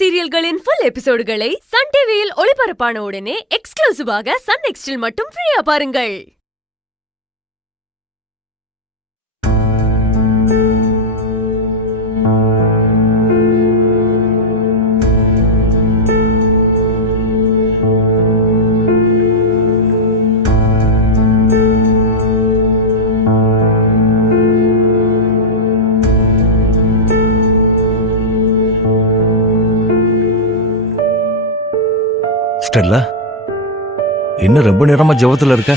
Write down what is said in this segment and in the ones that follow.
சீரியல்களின் full எபிசோடுகளை Sun டிவியில் ஒளிபரப்பான உடனே எக்ஸ்க்ளூசிவாக சன் நெக்ஸ்டில் மட்டும் ஃப்ரீயா பாருங்கள். ஸ்டெல்லா, இன்னும் ரொம்ப நேரமா ஜெபத்துல இருக்க?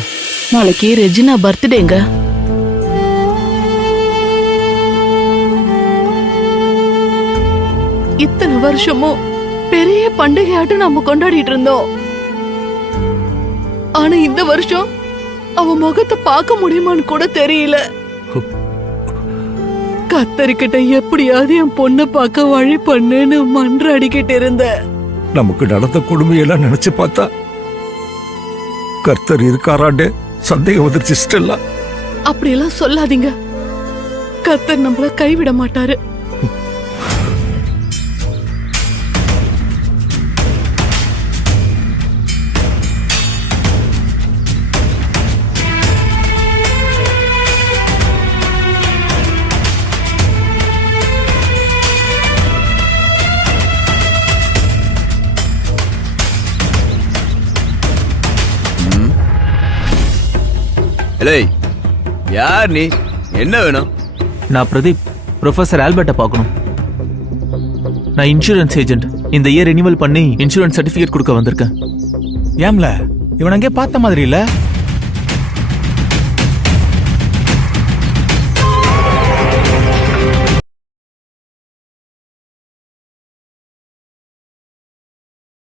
நாளைக்கு ரெஜினா பர்த்டேங்க. இத்தனை வருஷமும் பெரிய பண்டிகையாட்டு நாம கொண்டாடிட்டு இருந்தோம். ஆனா இந்த வருஷம் அவ முகத்தை பார்க்க முடியுமான்னு கூட தெரியல. கத்தரிக்கிட்ட எப்படியாவது என் பொண்ணை பார்க்க வழி பண்ணுன்னு மன்றாடிக்கிட்டு இருந்த. நமக்கு நடந்த கொடுமையெல்லாம் நினைச்சு பார்த்தா கர்த்தர் இருக்காராண்டே சந்தேகம் வந்துருச்சு ஸ்டெல்லா. அப்படியெல்லாம் சொல்லாதீங்க. கர்த்தர் நம்மள கைவிட மாட்டாரு. யார் நீ? என்ன வேணும்? நான் பிரதீப், ப்ரொஃபசர் ஆல்பர்ட்டை பார்க்கணும். நான் இன்சூரன்ஸ் ஏஜென்ட். இந்த இயர் ரினிவல் பண்ணி இன்சூரன்ஸ் சர்டிஃபிகேட் கொடுக்க வந்திருக்கேன். ஏம்ல, இவன் அங்கே பார்த்த மாதிரி இல்ல?